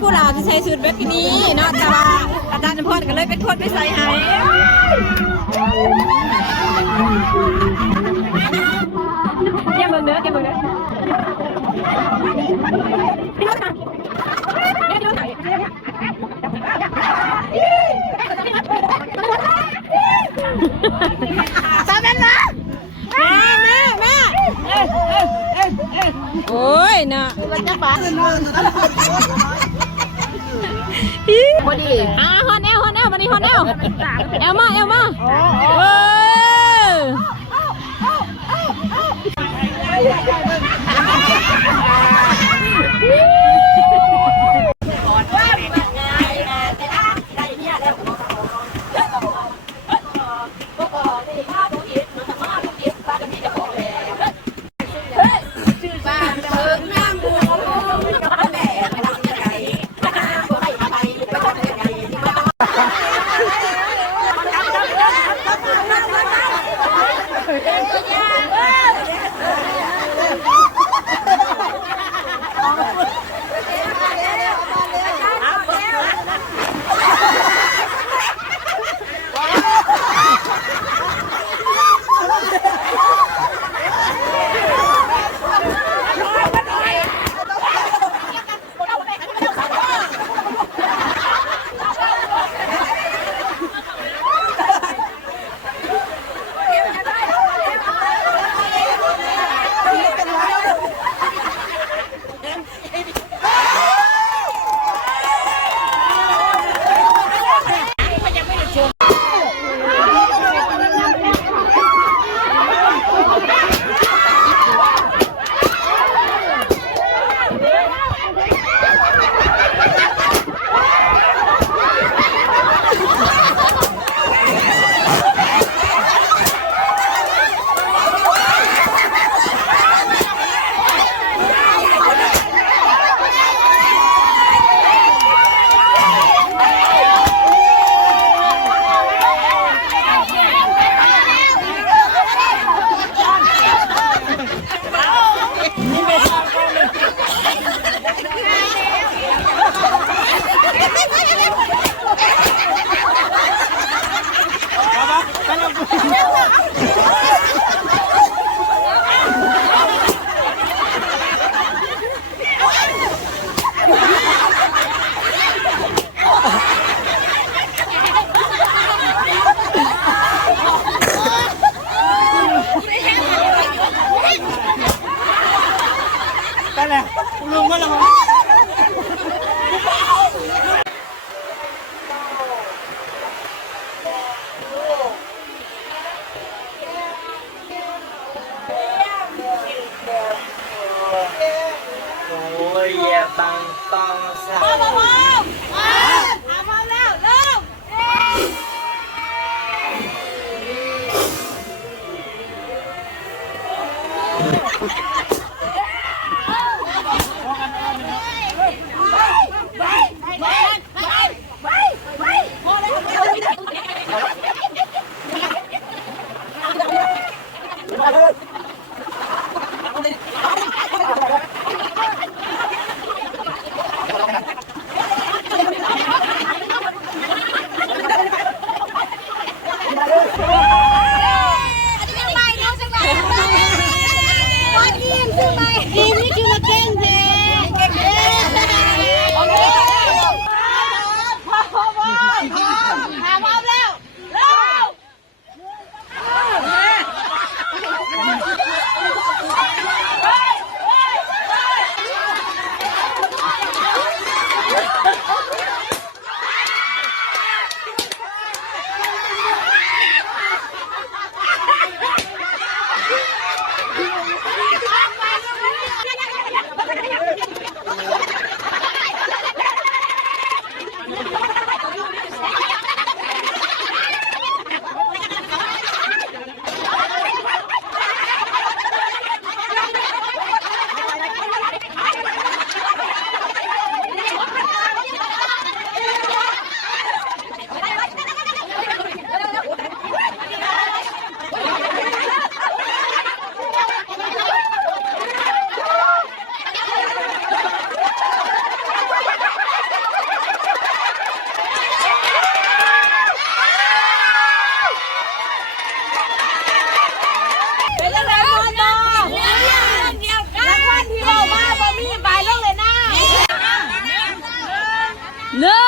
ผู้ลาวจะใช้สูตรแบบนี้เนาะแต่ว่าอาจารย์นพรก็เลยเป็นคนไปใส่ให้เก็บเบิ่งเด้อเก็บเบิ่งเด้อตามนั้นนะแม่แม่แม่โอ้ยน่ะมันจะฟ้า พอดีอ่าฮอนแอลฮอนแอลมาดิฮอนแอลแอลมาแอลมาเออ Yeah. Oh! เรีบังปองสาอมพมมพร้แล้วเริ่มเ No!